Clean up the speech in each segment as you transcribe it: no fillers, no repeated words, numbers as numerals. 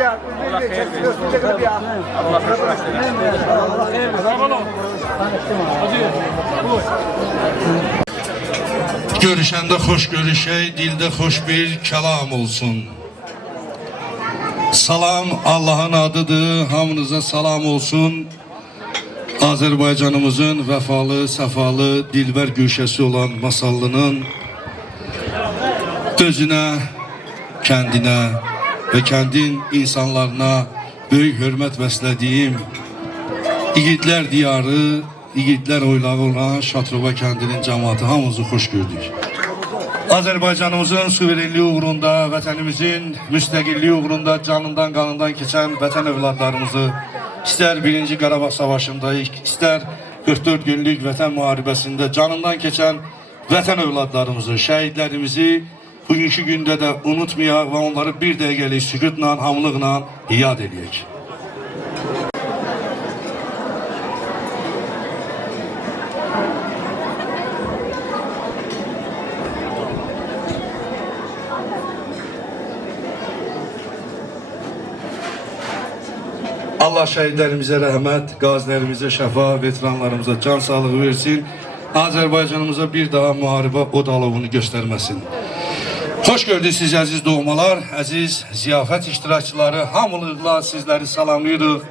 Allah xeyir versin. Allah Görüşəndə xoş görüşək, dildə xoş bir kəlam olsun. Salam Allah'ın adıdır, hamınıza salam olsun. Azərbaycanımızın vəfalı, səfalı, dilbər güşəsi olan Masallının özünə, kəndinə və kəndin insanlarına böyük hörmət bəslədiyim İgidlər diyarı, İgidlər oylağı olan Şatrova kəndinin cəmaatı hamımızı xoş gördük. Azərbaycanımızın suverenliyi uğrunda, vətənimizin müstəqilliyi uğrunda canından qanından keçən vətən övladlarımızı istər 1-ci Qarabağ Savaşında, istər 44 günlük vətən müharibəsində canından keçən vətən övladlarımızı, şəhidlərimizi bugünkü gündə də unutmayaq və onları bir dəqiqəlik sükutla, hamılıqla yad edək. Allah şəhidlərimizə rəhmət, qazilərimizə şəfa, veteranlarımıza can sağlığı versin. Azərbaycanımıza bir daha müharibə od alovunu göstərməsin. Xoş gördük siz əziz doğmalar, əziz ziyafət iştirakçıları, hamılıqla sizləri salamlayırıq.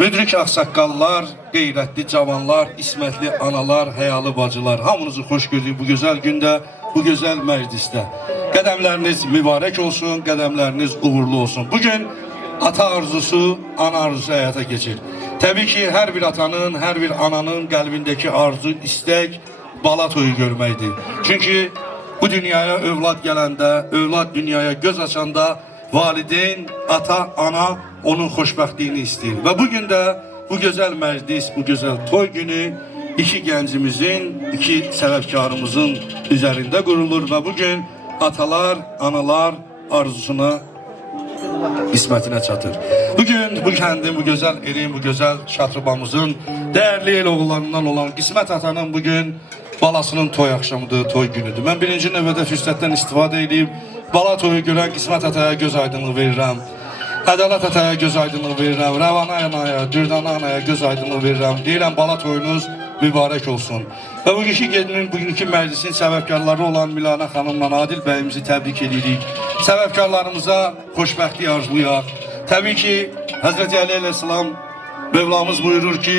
Müdrik ağsaqqallar, qeyrətli cavanlar, ismətli analar, həyalı bacılar, hamınızı xoş gördük bu gözəl gündə, bu gözəl məclisdə. Qədəmləriniz mübarək olsun, qədəmləriniz uğurlu olsun. Bugün ata arzusu, ana arzusu həyata geçir. Təbii ki, hər bir atanın, hər bir ananın qəlbindəki arzu, istək, bala toyu görməkdir. Çünki bu dünyaya övlad gələndə, övlad dünyaya göz açanda valideyn, ata, ana onun xoşbəxtliyini istəyir. Və bugün də bu gözəl məclis, bu gözəl toy günü iki gəncimizin, iki səbəbkarımızın üzərində qurulur və bugün atalar, analar arzusuna, qismətinə çatır. Bugün bu kəndin, bu gözəl elin, bu gözəl Şatrobamızın dəyərli el oğullarından olan Qismət atanın bugün balasının toy axşamıdır, toy günüdür. Mən birinci növbədə fürsətdən istifadə edib bala toyu görən Qismət ataya göz aydınlığı verirəm. Ədalət ataya göz aydınlığı verirəm. Rəvana anaya, Dürdana anaya göz aydınlığı verirəm. Deyirəm bala toyunuz mübarək olsun. Və bugünkü gecənin, bugünkü məclisin səbəbkarları olan Milanə xanımla Adil bəyimizi təbrik edirik. Səbəbkarlarımıza xoşbəxtlik arzulayaq. Təbii ki, Həzrəti Əli əleyhissalam Mövlamız buyurur ki,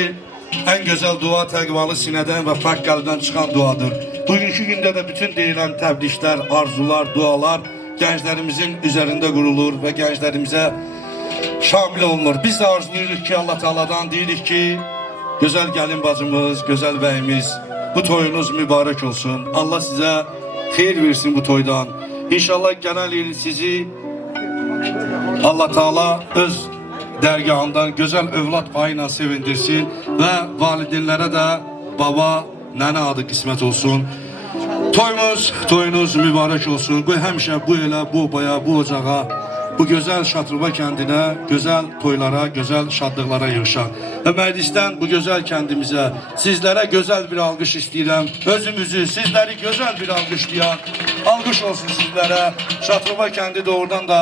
ən gözəl dua təqvalı sinədən və pak qəlbdən çıxan duadır. Bugünkü gündə də bütün deyilən təbriklər, arzular, dualar gənclərimizin üzərində qurulur və gənclərimizə şamil olunur. Biz də arzulayırıq ki, Allah Teala'dan deyirik ki, gözəl gəlin bacımız, gözəl bəyimiz, bu toyunuz mübarək olsun. Allah sizə xeyir versin bu toydan. İnşallah gələn il sizi Allah Teala öz dərgahından gözəl övlad payı ilə sevindirsin və valideynlərə də baba, nənə adı qismət olsun. Toyunuz mübarək olsun. Qoy həmişə bu elə, bu obaya, bu ocağa, bu gözəl Şatrova kəndinə, gözəl toylara, gözəl şadlıqlara yığışaq. Və məclisdən bu gözəl kəndimizə, sizlərə gözəl bir alqış istəyirəm. Özümüzü, sizləri gözəl bir alqışlayan, alqış olsun sizlərə. Şatrova kəndi doğrudan da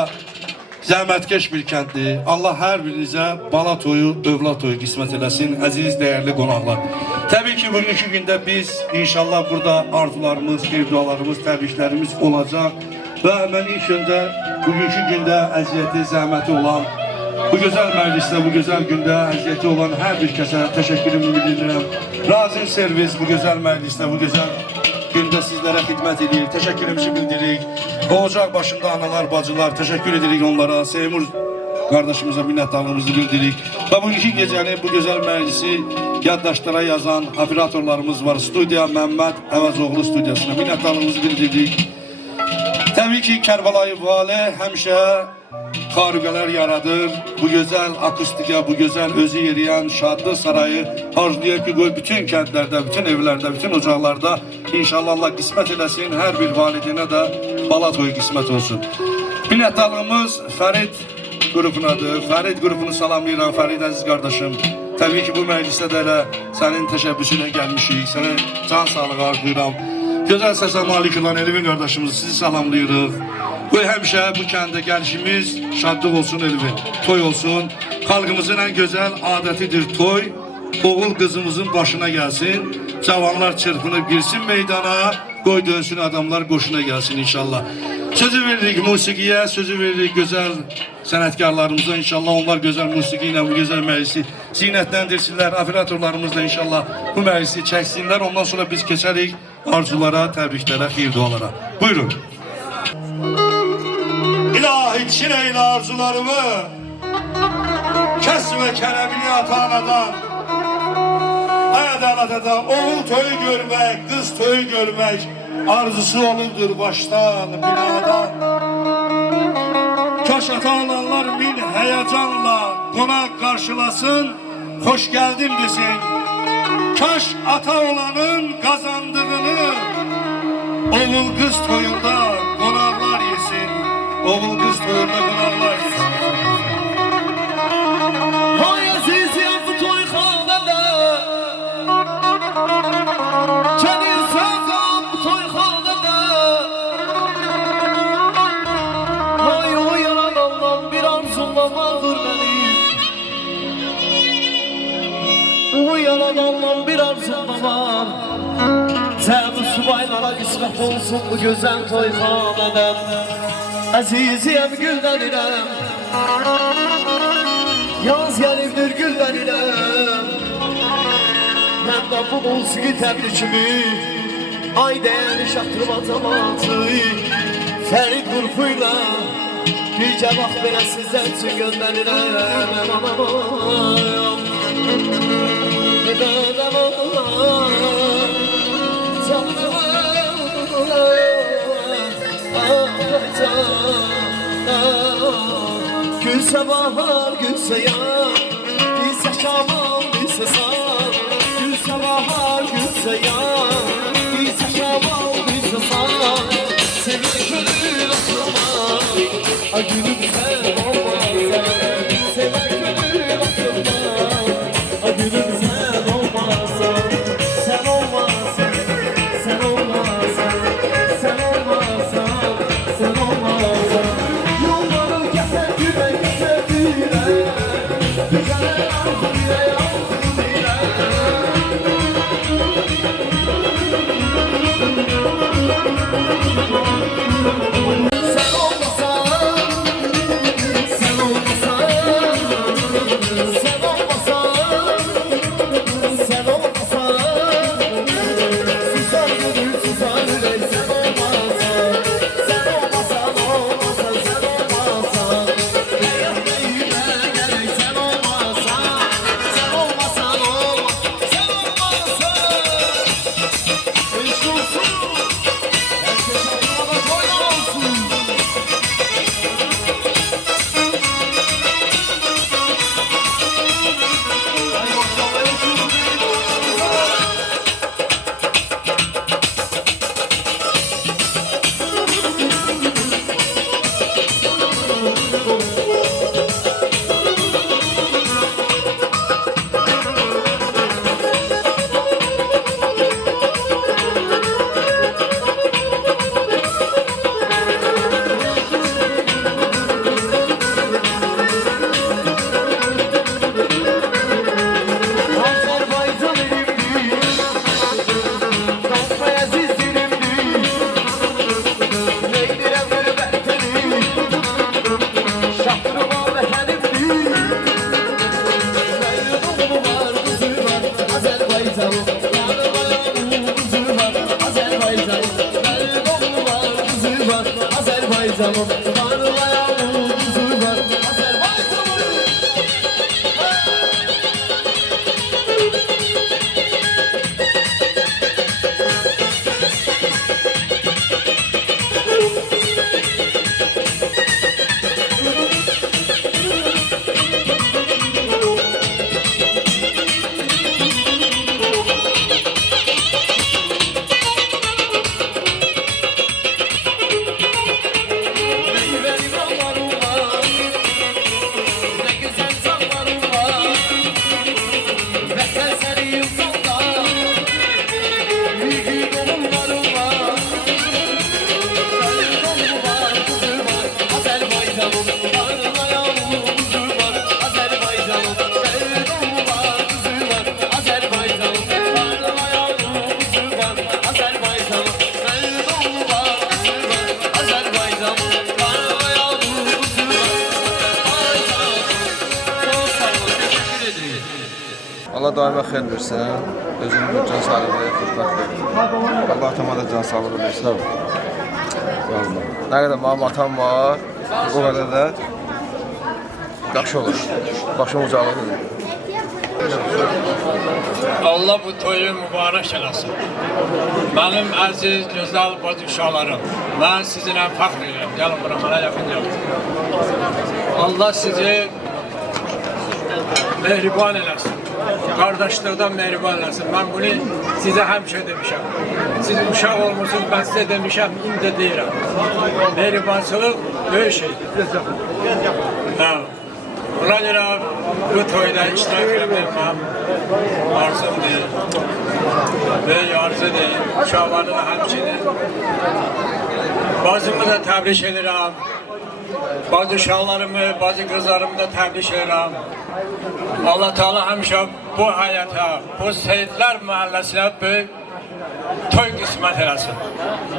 zəhmətkeş bir kənddir. Allah hər birinizə bala toyu, övlad toyu qismət eləsin, əziz, dəyərli qonaqlar. Təbii ki, bugünkü gündə biz inşallah burada arzularımız, xeyir-dualarımız, təbriklərimiz olacaq. Və mən ilk öncə bugünkü gündə əziyyəti, zəhməti olan, bu gözəl məclisdə, bu gözəl gündə əziyyəti olan hər bir kəsə təşəkkürümü bildirirəm. Razin servis bu gözəl məclisdə, bu gözəl gündə sizlərə xidmət edirik, təşəkkürümüzü bildiririk. Ocaq başında analar, bacılar, təşəkkür edirik onlara, Seymur qardaşımıza minnətdarlığımızı bildiririk. Və bugünkü gecəni, bu gözəl məclisi yaddaşlara yazan operatorlarımız var. Studiya Məmməd Əvəzoğlu studiyasına minnətdarlığımızı bildiririk. Təbii ki, Kərbəlayı Vali həmişə xarüqələr yaradır. Bu gözəl akustika, bu gözəl özü yeriyən şadlıq sarayı arzulayır ki, qoy bütün kəndlərdə, bütün evlərdə, bütün ocaqlarda inşallah Allah qismət eləsin, hər bir valideynə də bala toyu qismət olsun. Minnətdarlığımız Fərid qrupunadır. Fərid qrupunu salamlayıram, Fərid əziz qardaşım. Təbii ki, bu məclisdə də elə sənin təşəbbüsünə gəlmişik, sənə can sağlığı arzulayıram. Gözəl səsə malik olan Elvin qardaşımız sizi salamlayırıq. Bu həmişə bu kəndə gəlişimiz şadlıq olsun Elvin, toy olsun. Xalqımızın ən gözəl adətidir toy. Oğul qızımızın başına gəlsin. Cavanlar çırpınıb girsin meydana. Qoy dönsün adamlar qoşuna gəlsin inşallah. Sözü veririk musiqiyə, sözü veririk gözəl sənətkarlarımıza inşallah. Onlar gözəl musiqi ilə bu gözəl məclisi zinətləndirsinlər. Operatorlarımız da inşallah bu məclisi çəksinlər. Ondan sonra biz keçərik arzulara, təbriklərə, xeyir dualara. Buyurun. İlahi çin eyle arzularımı, kes ve keremini ata-anadan, adaleteden oğul toyu görmek, kız toyu görmek arzusu olurdur baştan, binadan. Kaş ata-analar min heyecanla konak karşılasın, hoş geldin desin. Kaş ata olanın kazandığını oğul kız toyunda konaklar yesin. Oğul kız toyunda konaklar yesin. Hay azizim bu toyxanada, Cəmil Səqam bu toyxanada. Hay o yaradandan bir arzumla vardır mənim. O yaradandan bir arzumla var. Cəmil subaylara qismət olsun bu gözəl toyxanada. Əzizim güldən irəm, yaz gəlibdir güldən irəm. Mən də bu musiqi təbrikimi ay dəyəri şahtırma cəmatı Fərid qurfuyla bircə vaxt belə sizlər üçün göndərirəm. Gülse bahar, gülse yaz, bilse şaman, bilse saz. Gülse bahar, gülse yaz, bilse şaman, bilse saz. Senin gönül atılmaz, a gülüm sen olmazsan. Senin gönül atılmaz, a gülüm sen olmazsan. Sen olmazsan, sen olmazsan, sen olmazsan, sen olmazsan. Yolları keser güve keser güve, güzel arzu bile arzu bile. Allah daima xeyir versin. Özünün can sağlığı, xidmət verir. Allah atama da can sağlığı versin. Nə qədər mənim atam var, o qədər də yaxşı olur. Başım ucalır. Allah bu toyu mübarək eləsin. Mənim əziz, gözəl bacı uşaqlarım, mən sizinlə fəxr edirəm. Gəlin bura, mənə yaxın gəlin. Allah sizi mehriban eləsin. Qardaşlıqdan mehriban eləsin. Mən bunu sizə həmişə demişəm. Siz uşaq olmuşsunuz, mən sizə demişəm, indi deyirəm. Mehribançılıq böyük şeydir. Buna görə bu toyda iştirak etməm arzumdur. Böyük arzudur. Uşaqları da həmçinin. Bacımı da təbrik edirəm. Bacı uşaqlarımı, bacı qızlarımı da təbrik edirəm. Allah Teala həmişə bu həyata, bu Seyidlər məhəlləsinə böyük toy qismət eləsin.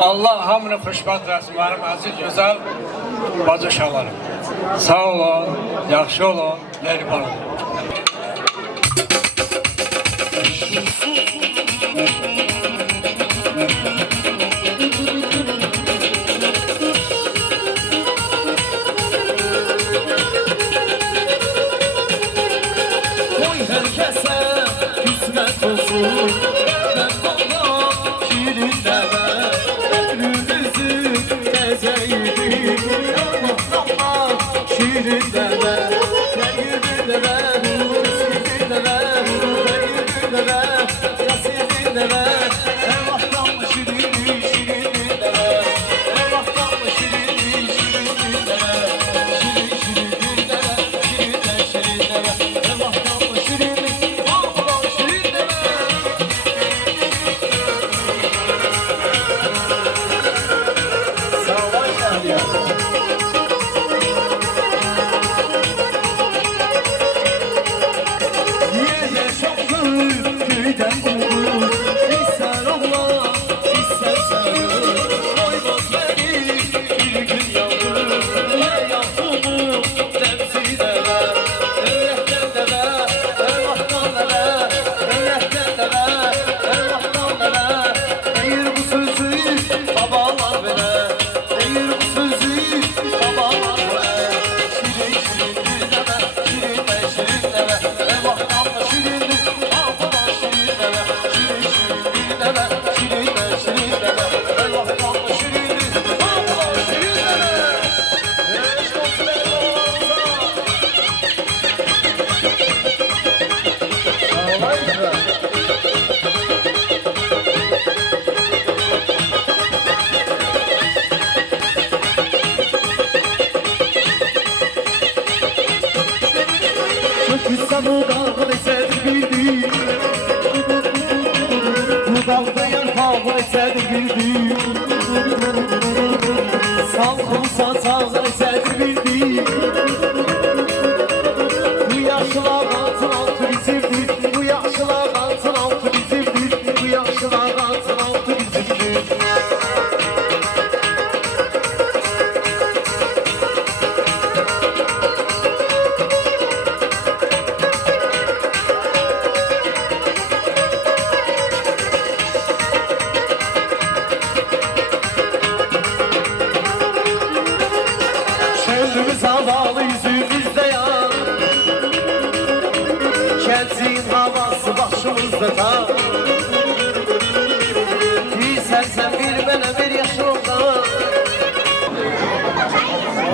Allah hamını xoşbəxt eləsin, mənim əziz, gözəl bacı uşaqlarım. Sağ olun, yaxşı olun, mehriban olun.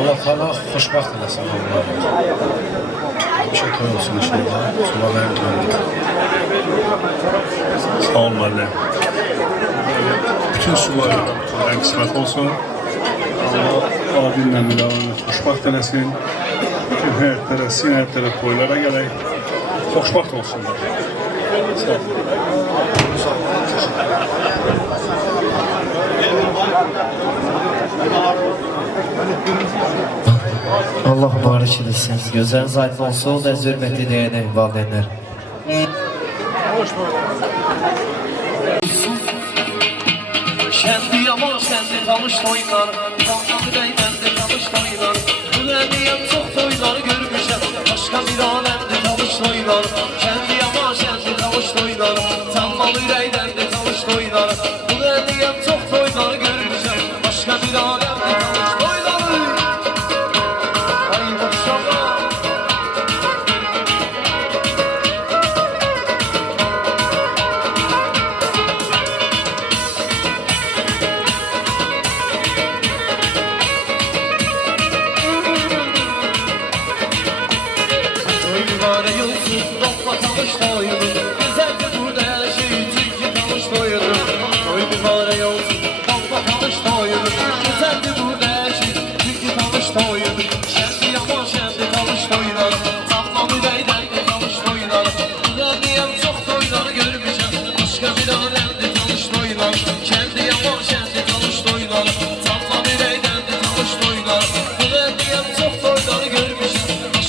Allah Teala xoşbəxt eləsin Allah. Bir şey toy olsun inşallah. Sularlayım toyunu. Sağ ol müəllim. Bütün sulardan qismət olsun. Allah adillə müləvanət xoşbəxt eləsin. Bütün həyətlərə, sin həyətlərə, toylara gələk. Xoşbəxt olsunlar. Sağ ol. Allah mübarək edilsin. Gözləriniz aydın olsun və zürmətli deyənək valideynlər. Şəndi yaman, şəndi tanış toylar, tanış deyəndi tanış toylar. Ülədiyəm çox toyları görmüşəm, başqa bir aləmdə tanış toylar. Şəndi yaman, şəndi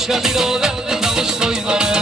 başka bir alemde tanış toyları.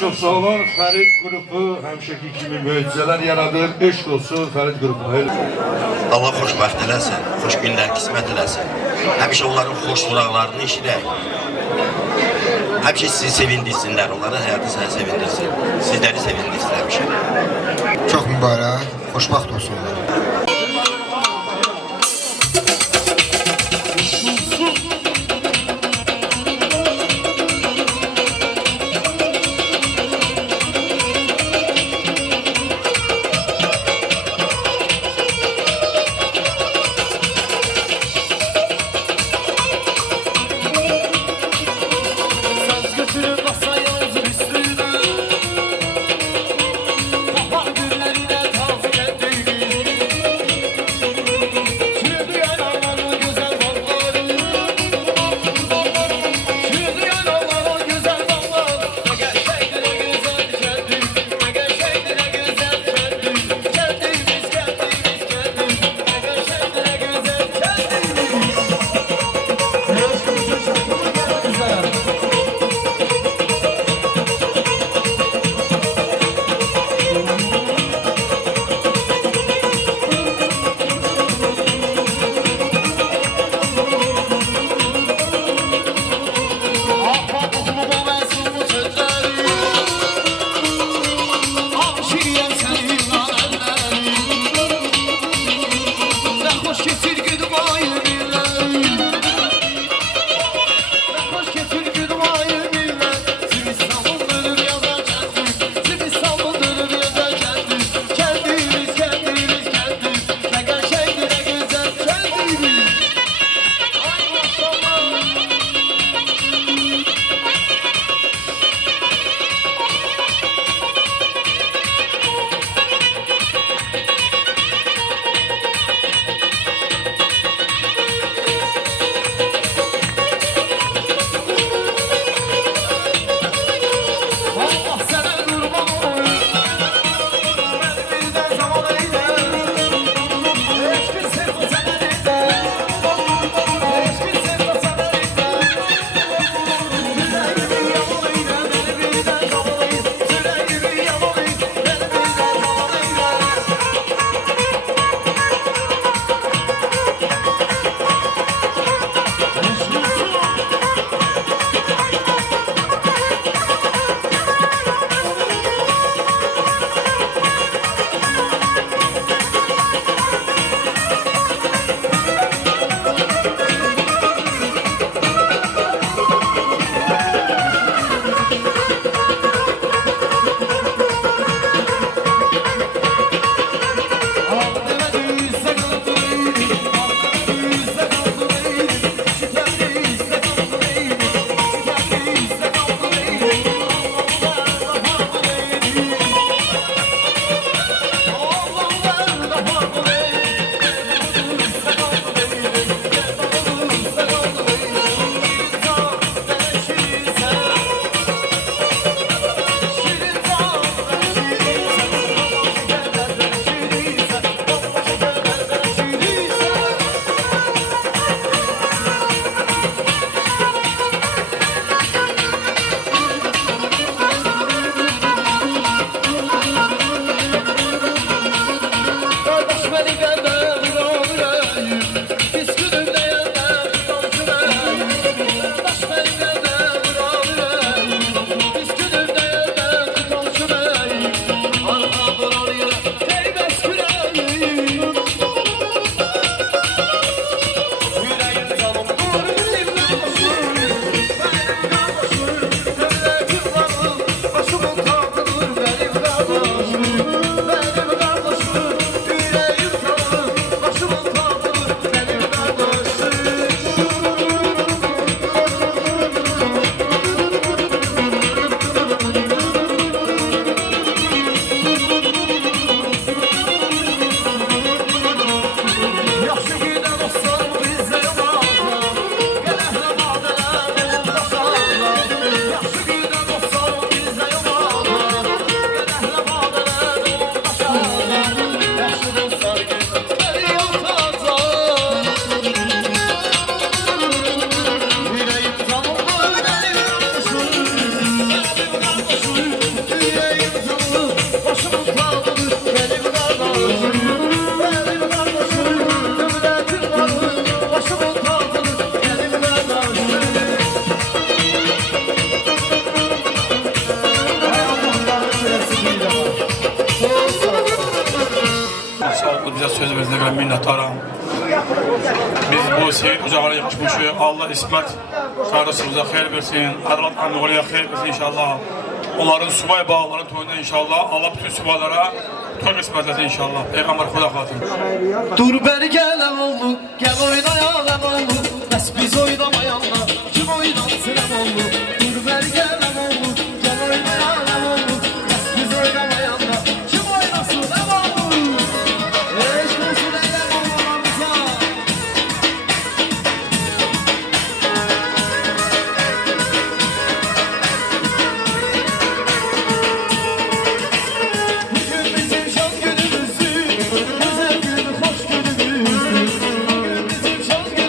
Çok sağ olun. Ferit grubu həmişəki kimi möcüzələr yaradır. Eşq olsun Ferit grubuna. Allah xoşbəxt eləsin, xoş günlər qismət eləsin. Həmişə onların xoş soraqlarını eşidək. Həmişə sizi sevindirsinlər, onların həyatı səni sevindirsin. Sizləri sevindirsin həmişə. Çox mübarək, xoşbəxt olsunlar. görə minnətdaram. Biz bu seyir ucağına yığışmışıq. Allah İsmət qardaşımıza xeyir versin, Ədalət Əmniğoliyə xeyir versin inşallah. Onların subay bağların toyunda inşallah, Allah bütün subaylara toy qismət etsin inşallah. Peyğəmbər Xuda xatın. Dur beri gel oğlu, gel oynayalım oğlu. Bəs biz oynamayanla kim oynansın oğlu? Dur beri gel oğlu, gel oynayalım oğlu. Bəs biz oynamayanla kim oynasın oğlu? Eş olsun eylem oğlularımıza. Bugün bizim şans günümüzdür, güzel gün, hoş günümüzdür. Bugün bizim şans günümüzdür.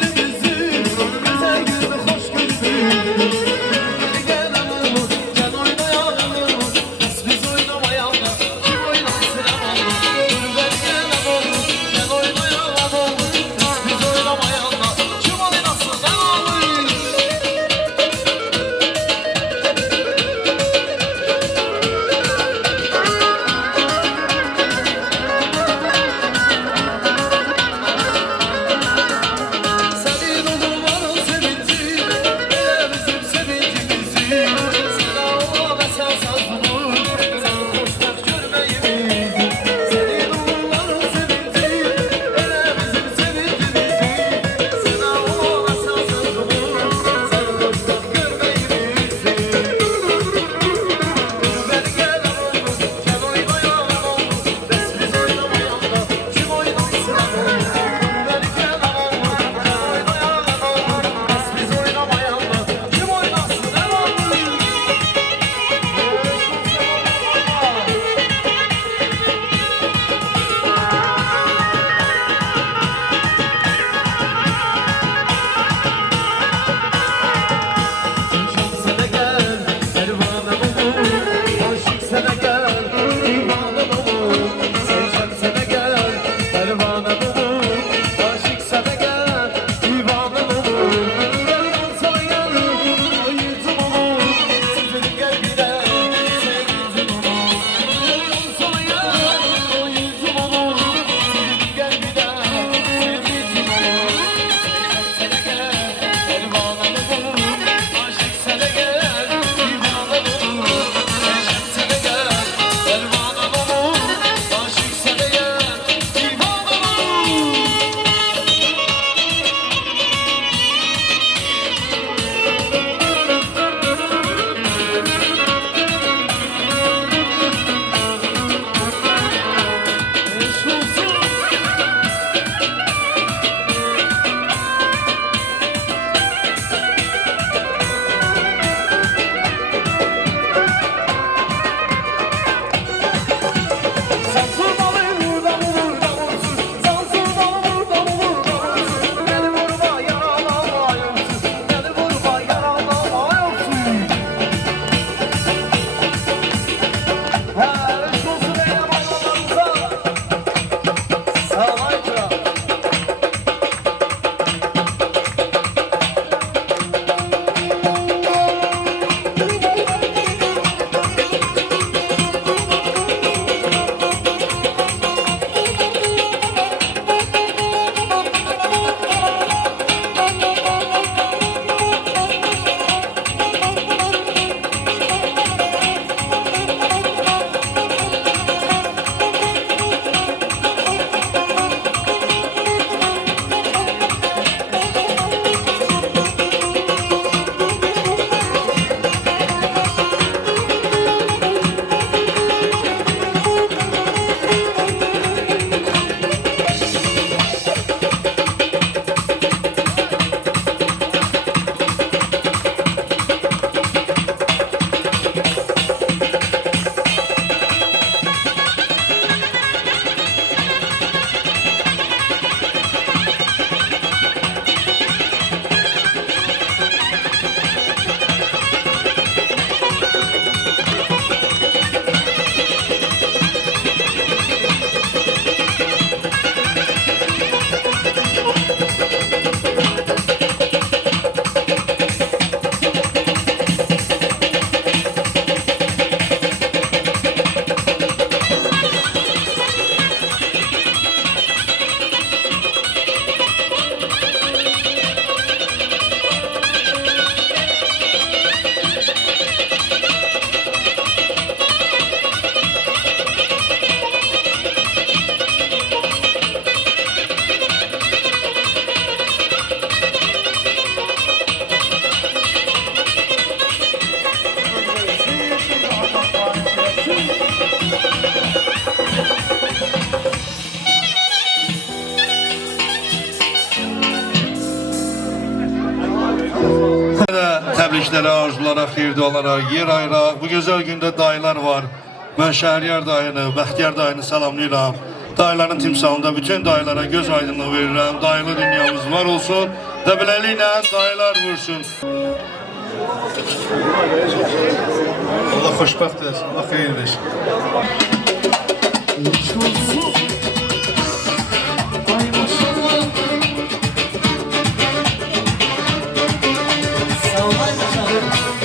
işlərə, arzulara, xeyir dualara yer ayıraq. Bu gözəl gündə dayılar var. Mən Şəhriyar dayını, Bəxtiyar dayını salamlayıram. Dayıların timsalında bütün dayılara göz aydınlığı verirəm. Dayılı dünyamız var olsun. Və beləliklə dayılar vursun. Allah xoşbəxt eləsin, Allah xeyir versin. Ay maşallah. Sağ ol ay maşallah.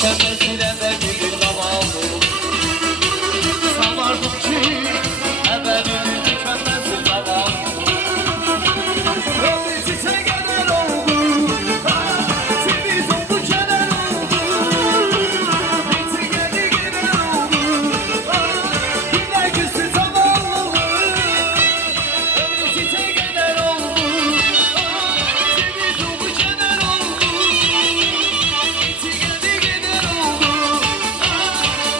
Tükənməzdir əbədidir zavallı Salardım ki əbədidir tükənməzdir zavallı Ömrü sizə qədər oldu Semiz oldu kədər oldu Bizi gəli qədər oldu Günə güzsü zavallı Ömrü sizə qədər oldu Semiz oldu kədər oldu Bizi gəli qədər oldu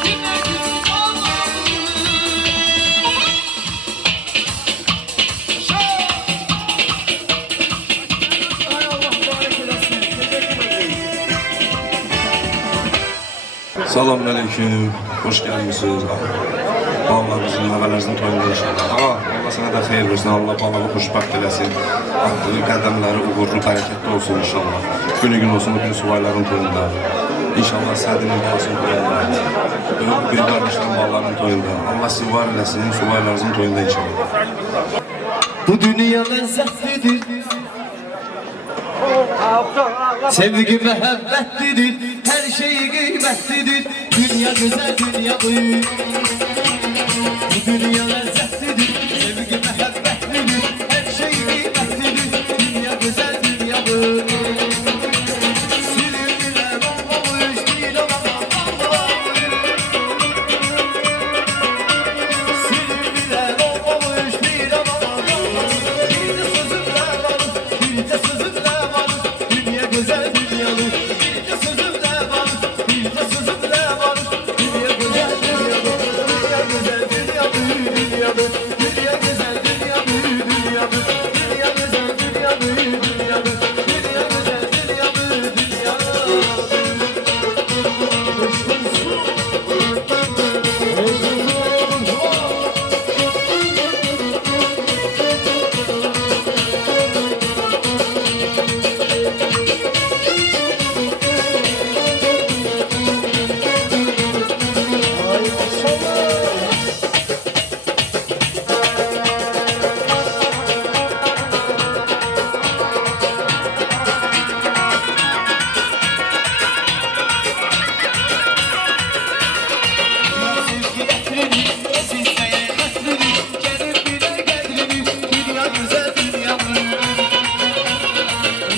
Günə güzsü zavallı Ay Allah mübarək eləsin. Teşekkür ederim. Selamünaleyküm. Hoş gelmişsiniz. Bağlarınızın, nəvələrinizin toyunda inşallah. Allah sana da xeyir versin. Allah bağları xoşbəxt eləsin. Atdığı qədəmləri uğurlu, bərəkətli olsun inşallah. Günü olsun bugün subayların toyunda. İnşallah Sədinin bağlasının toyunda. Böyük bir qardaşların bağlarının toyunda. Allah sizi var eləsin, subaylarınızın toyunda inşallah. Bu dünya lezzetlidir Sevgi mehabbetlidir Her şey kıymetlidir Dünya güzel dünyadır Bu dünya lezzetlidir Sevgi mehabbetlidir Her şey kıymetlidir Dünya güzel dünyadır Silivriler olmamış değil Silivriler olmamış değil Bir de sözümle var Bir de sözümle var Dünya güzel dünyadır Bir de sözümle var Bir de sözümle var Dünya güzel dünyadır Dünya güzel dünyadır Dünyadır Dünya güzel dünyadır Dünyadır Dünya güzel dünyadır Dünyadır Dünya güzel dünyadır Sevgi etlidir, sizlere katlidir Gelin bile gedridir, dünya güzel dünyadır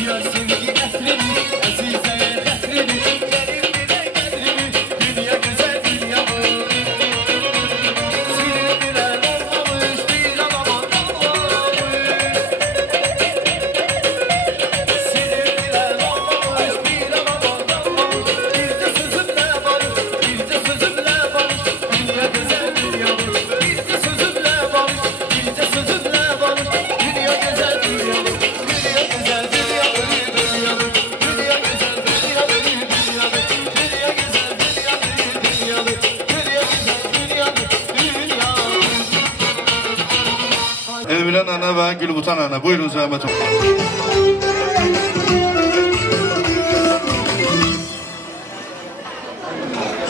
Yar sevgi etlidir, sizlere katlidir Gelin bile gedridir, dünya güzel dünyadır Silin bilen olmamış, bir adama kalmamış Silin bilen olmamış, bir adama kalmamış Bir de sözümle var, bir de sözümle var Dünya güzel dünyadır Bir de sözümle var Bir de sözümle var Dünya güzel dünyadır Dünya güzel dünyadır Dünyadır Dünya güzel dünyadır Dünyadır Dünya güzel dünyadır Dünyadır Dünya güzel dünyadır Evlen ana ve Gülbutan ana. Buyurun zahmet olun.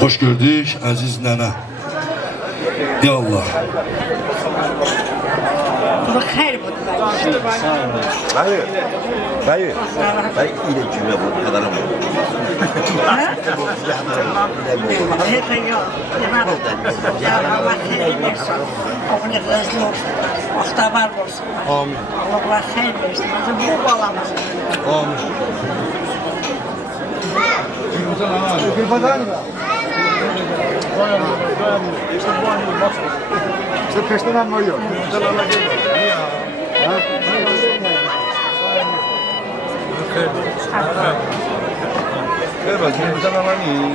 Hoş gördük aziz nene. Ya Allah. Bakar bu da. Dayı. Dayı. Dayı ile cümle bu kadar mı? Hep yok. Ya Allah hayır versin. Oğlum hızlı olsun. Muhtabar olsun. Amin. Allah hayır versin. Bizim bu balamız. Amin. İşte peştenen var yok. Ver bakayım bir tane alayım.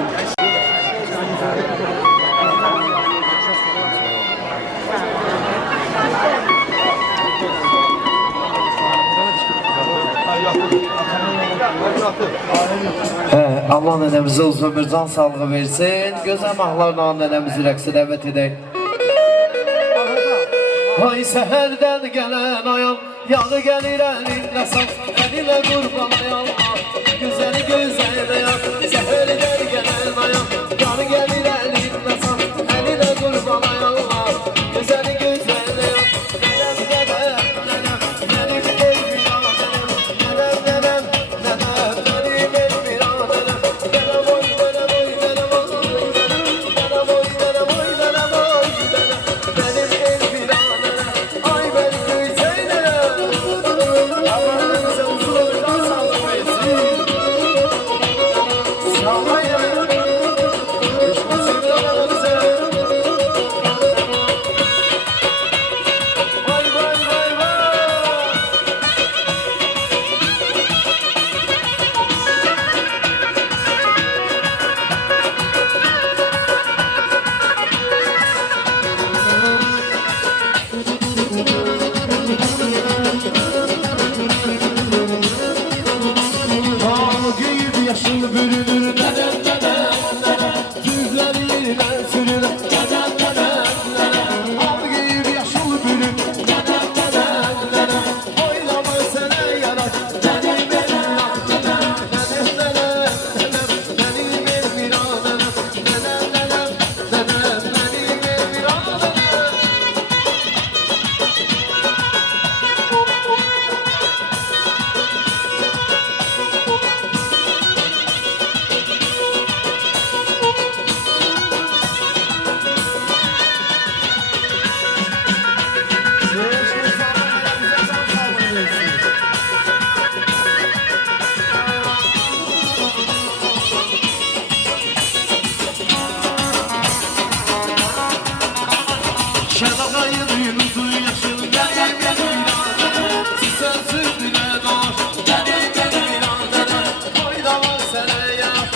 Allah nənəmizə uzun ömür, can sağlığı versin. Gözəl mahnılarla nənəmizi rəqsə dəvət edək. Ay səhərdən gələn ayam, yanı gəlir əlində saf, əlinə qurban ayam, gözəli gözəl ayam. Səhərdən gələn ayam, yanı gəlir əlində saf, əlinə qurban ayam, gözəli gözəl ayam. Nənəm, nənəm, nənəm, mənim el biradərəm, nənəm, nənəm, nənəm, mənim el biradərəm. Nənəm oy, nənəm oy, yaşıl bürünür dedem dedem dedem Tüzleriyle sürünür dedem dedem dedem Al giyir yaşıl bürün dedem dedem dedem Oylama sene yarar benim elim dedem dedem dedem dedem Benim elim dedem dedem dedem dedem Benim elim dedem Şalakayın yıldızı yaşıl benim iradem Sensiz dile doş benim iradem Oylama sene yarar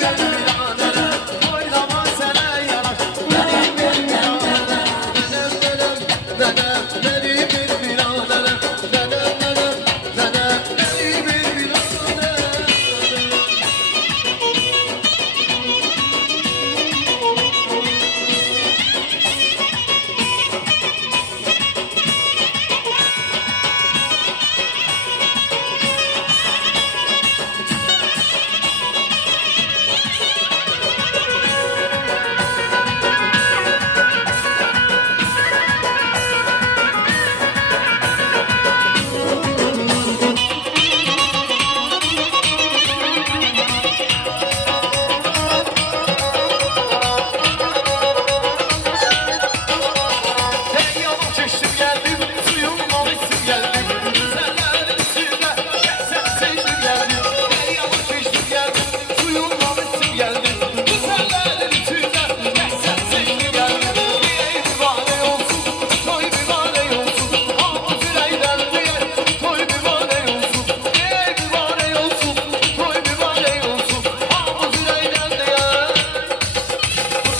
benim iradem Oylama sene yarar benim iradem Dedem dedem benim iradem Dedem dedem benim iradem Hey yavaş geçtim geldim, suyum mavisim geldim Güzellerin içinde sen sevdim geldim Hey yavaş geçtim geldim, suyum mavisim geldim Güzellerin içinde sen sevdim geldim Ey divane olsun, toy divane olsun Ama yüreğden diye toy divane olsun Ey divane olsun, toy divane olsun Ama yüreğden diye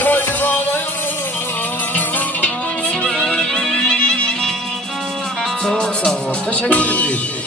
toy divane olsun Çok sağ olun. Teşekkür ederim.